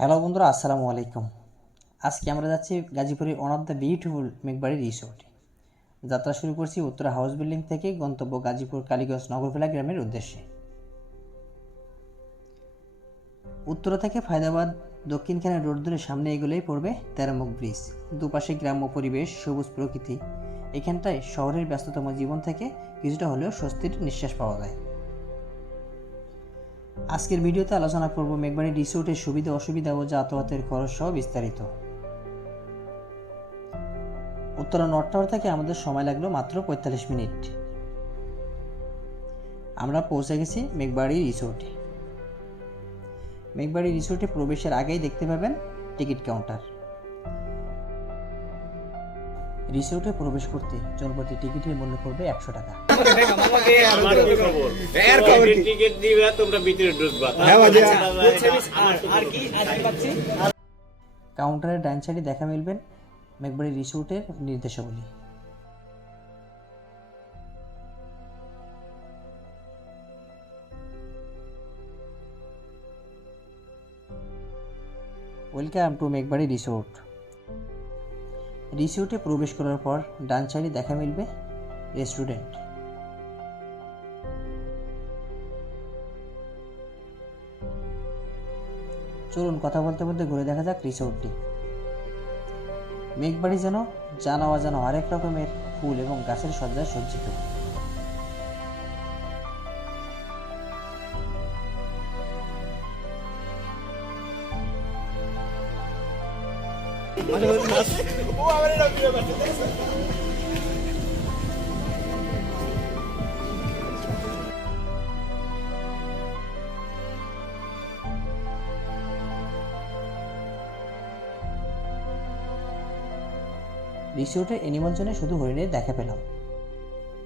Hello বন্ধুরা, আসসালামু আলাইকুম। আজকে আমরা যাচ্ছি গাজীপুরের one of the beautiful Meghbari রিসোর্টে। যাত্রা শুরু করছি উত্তরা হাউস বিল্ডিং থেকে গন্তব্য গাজীপুর কালীগঞ্জ নগরভেলা গ্রামের উদ্দেশ্যে। উত্তরা থেকে ফায়দাবাদ দক্ষিণখানে রোড ধরে সামনে এগোলেই পড়বে তেরামুখ ব্রিজ। দুপাশে গ্রাম্য পরিবেশ, সবুজ প্রকৃতি। এখানটায় শহরের ব্যস্ততম জীবন থেকে কিছুটা হলেও স্বস্তির নিঃশ্বাস পাওয়া যায়। আজকের ভিডিওতে আলোচনা করব মেঘবাড়ি রিসোর্টের সুবিধা অসুবিধা ও যাতায়াতের খরচ সহ বিস্তারিত। উত্তরা নর্থ টাওয়ার থেকে আমাদের সময় লাগলো মাত্র 45 মিনিট। আমরা পৌঁছে গেছি মেঘবাড়ি রিসোর্টে। মেঘবাড়ি রিসোর্টে প্রবেশের আগেই দেখতে পাবেন টিকিট কাউন্টার। রিসোর্টে প্রবেশ করতে জনপ্রতি টিকিটের মূল্য পড়বে 100 টাকা। কাউন্টারের ডান সাইডে দেখা মিলবেন মেঘবাড়ি রিসোর্টের নির্দেশাবলী। Welcome to Meghbari resort. রিসোর্টে প্রবেশ করার পর ডান সাইডে দেখা মিলবে রেস্টুরেন্ট। চলুন কথা বলতে বলতে ঘুরে দেখা যাক রিসোর্টটি। মেঘবাড়ি যেন জানা অজানা হরেক রকমের ফুল এবং গাছের সজ্জায় সজ্জিত। রিসোর্টের অ্যানিমাল জোনে শুধু হরিণের দেখা পেলাম,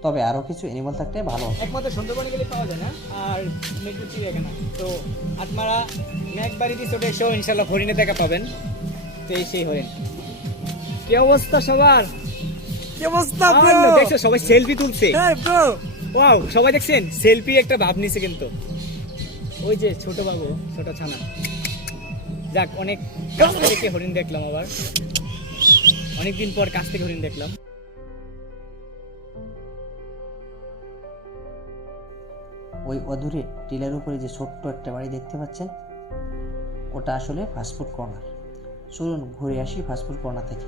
তবে আরো কিছু অ্যানিমাল থাকতে ভালো। একমাত্র সুন্দরবনে গেলে পাওয়া যায় না, আর মেঘপুর চিড়িয়াখানা। তো আপনারা মেঘবাড়ি রিসোর্টে এসেও ইনশাল্লাহ হরিণে দেখা পাবেন। তো এই সেই হরিণ। কি অবস্থা সবার? কি অবস্থা ব্রো? দেখছো সবাই সেলফি তুলছে। হ্যাঁ ব্রো, ওয়াও, সবাই দেখছেন সেলফি একটা ভাব নিছে কিন্তু। ওই যে ছোট বাবু, ছোট ছানা। যাক, অনেক কাছ থেকে হরিণ দেখলাম, আবার অনেকদিন পর কাছ থেকে হরিণ দেখলাম। ওই অদূরে টিলার উপরে যে ছোট্ট একটা বাড়ি দেখতে পাচ্ছেন, ওটা আসলে ফাস্টফুড কর্নার। চলুন ঘুরে আসি ফাস্টফুড কর্নার থেকে।